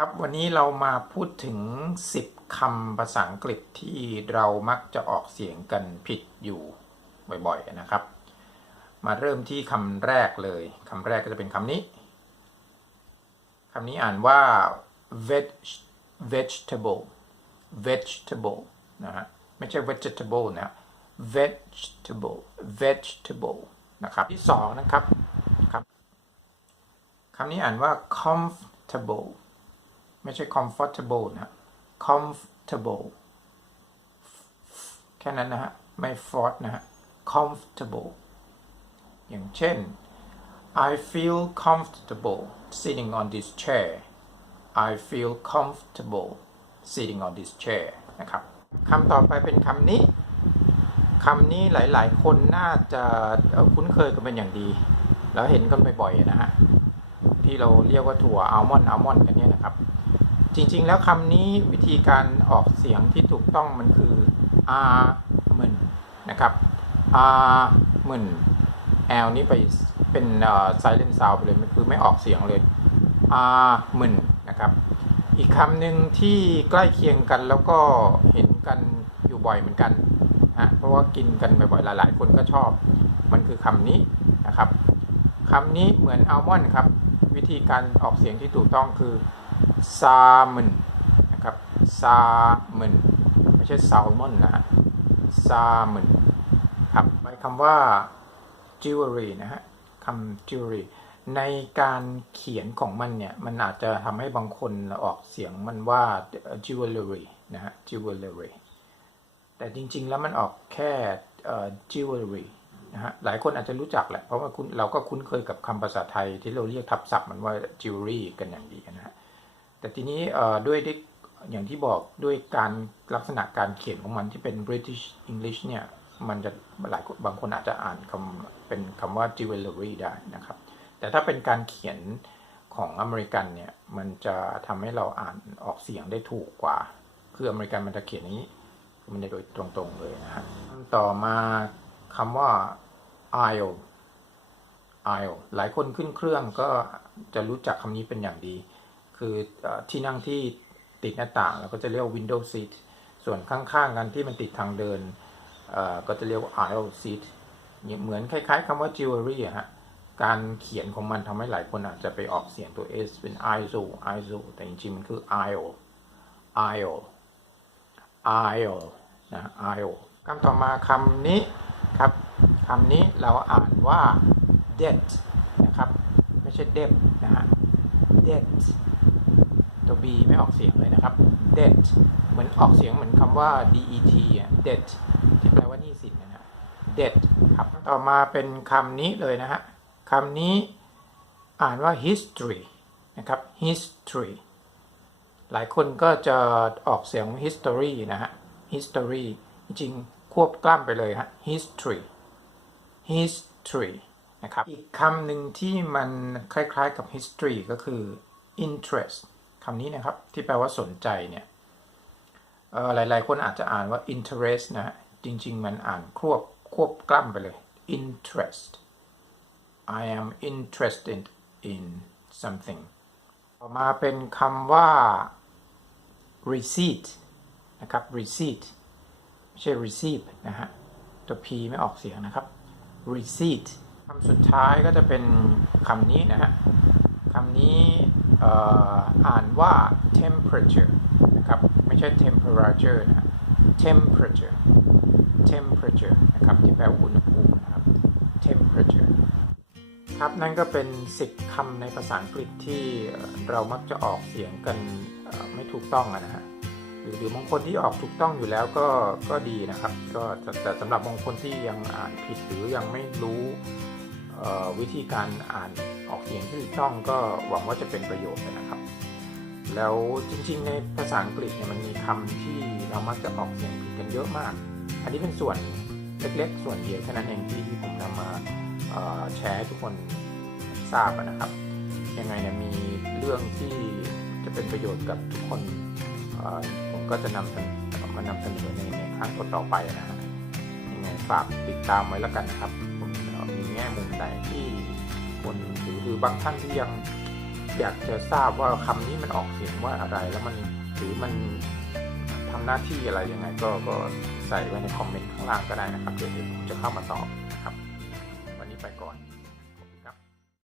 ครับวันนี้เรามาพูดถึง10คำภาษาอังกฤษที่เรามักจะออกเสียงกันผิดอยู่บ่อยๆนะครับมาเริ่มที่คำแรกเลยคำแรกก็จะเป็นคำนี้อ่านว่า vegetable vegetable นะฮะไม่ใช่ vegetable นะ vegetable นะครับที่สองนะครับคำนี้อ่านว่า comfortableไม่ใช่ comfortable นะ comfortable แค่นั้นนะฮะไม่ fort นะฮะ comfortable อย่างเช่น I feel comfortable sitting on this chair I feel comfortable sitting on this chair นะครับคำต่อไปเป็นคำนี้หลายๆคนน่าจะคุ้นเคยกันเป็นอย่างดีแล้วเห็นกันบ่อยๆนะฮะที่เราเรียกว่าถั่วอัลมอนด์กันเนี่ยนะครับจริงๆแล้วคำนี้วิธีการออกเสียงที่ถูกต้องมันคือ almond นะครับ almond l นี้ไปเป็น silent sound ไปเลยมันคือไม่ออกเสียงเลย almond นะครับอีกคำหนึ่งที่ใกล้เคียงกันแล้วก็เห็นกันอยู่บ่อยเหมือนกันนะเพราะว่ากินกันบ่อยๆหลายๆคนก็ชอบมันคือคำนี้นะครับคำนี้เหมือนอัลมอนด์ครับวิธีการออกเสียงที่ถูกต้องคือsalmon นะครับ salmon ไม่ใช่ salmon นะฮะ salmon ครับไปคำว่า jewelry นะฮะคำ jewelry ในการเขียนของมันเนี่ยมันอาจจะทำให้บางคนออกเสียงมันว่า jewelry นะฮะ jewelry แต่จริงๆแล้วมันออกแค่ jewelry นะฮะหลายคนอาจจะรู้จักแหละเพราะว่าเราก็คุ้นเคยกับคำภาษาไทยที่เราเรียกทับศัพท์มันว่า jewelry กันอย่างดีนะฮะแต่ทีนี้ด้วยอย่างที่บอกด้วยการลักษณะการเขียนของมันที่เป็น British English เนี่ยมันจะบางคนอาจจะอ่านเป็นคำว่า jewelry ได้นะครับแต่ถ้าเป็นการเขียนของอเมริกันเนี่ยมันจะทำให้เราอ่านออกเสียงได้ถูกกว่าคืออเมริกันมันจะเขียนนี้มันจะโดยตรงๆเลยนะฮะต่อมาคำว่า aisle หลายคนขึ้นเครื่องก็จะรู้จักคำนี้เป็นอย่างดีคือที่นั่งที่ติดหน้าต่างแล้วก็จะเรียก window seat ส่วนข้างๆกันที่มันติดทางเดินก็จะเรียกว่า aisle seat เหมือนคล้ายๆคำว่า jewelry ฮะการเขียนของมันทำให้หลายคนอาจจะไปออกเสียงตัว s เป็น aisle แต่จริงๆมันคือ aisle นะ aisle คำต่อมาคำนี้ครับคำนี้เราอ่านว่า debt นะครับไม่ใช่ debt นะฮะ debt ตัว b ไม่ออกเสียงเลยนะครับ debt เหมือนออกเสียงเหมือนคำว่า det debt ที่แปลว่าหนี้สินนะฮะ debt ครับต่อมาเป็นคำนี้เลยนะฮะคำนี้อ่านว่า history นะครับ history หลายคนก็จะออกเสียง history นะฮะ history จริงๆควบกล้ำไปเลยฮะ history นะครับอีกคำหนึ่งที่มันคล้ายๆกับ history ก็คือ interest คำนี้นะครับที่แปลว่าสนใจเนี่ยหลายๆคนอาจจะอ่านว่า interest นะฮะจริงๆมันอ่านควบกล้ำไปเลย interest I am interested in something ต่อมาเป็นคำว่า receipt นะครับ receipt ไม่ใช่ receive นะฮะตัว p ไม่ออกเสียงนะครับ receipt คำสุดท้ายก็จะเป็นคำนี้นะฮะคำนี้อ่านว่า temperature นะครับไม่ใช่ temperature นะ temperature นะครับที่แปลว่าอุณหภูมินะครับ temperature ครับนั่นก็เป็น10คำในภาษาอังกฤษที่เรามักจะออกเสียงกันไม่ถูกต้องนะฮะหรือบางคนที่ออกถูกต้องอยู่แล้วก็ดีนะครับก็แต่สำหรับบางคนที่ยังอ่านผิดหรือยังไม่รู้วิธีการอ่านออกเสียงที่ถูกต้องก็หวังว่าจะเป็นประโยชน์นะครับแล้วจริงๆในภาษาอังกฤษเนี่ยมันมีคำที่เรามักจะออกเสียงผิดกันเยอะมากอันนี้เป็นส่วนเล็กๆส่วนเดียวแค่นั้นเองที่ผมนำมาแชร์ให้ทุกคนทราบนะครับยังไงเนี่ยมีเรื่องที่จะเป็นประโยชน์กับทุกคนผมก็จะนำเสนอในครั้งต่อไปนะฮะยังไงฝากติดตามไว้แล้วกันนะครับผมมีแง่มุมไหนที่คนหรือบางท่านที่ยัง อยากจะทราบว่าคำนี้มันออกเสียงว่าอะไรแล้วมันหรือมันทำหน้าที่อะไรยังไงก็ใส่ไว้ในคอมเมนต์ข้างล่างก็ได้นะครับเดี๋ยวผมจะเข้ามาตอบนะครับวันนี้ไปก่อน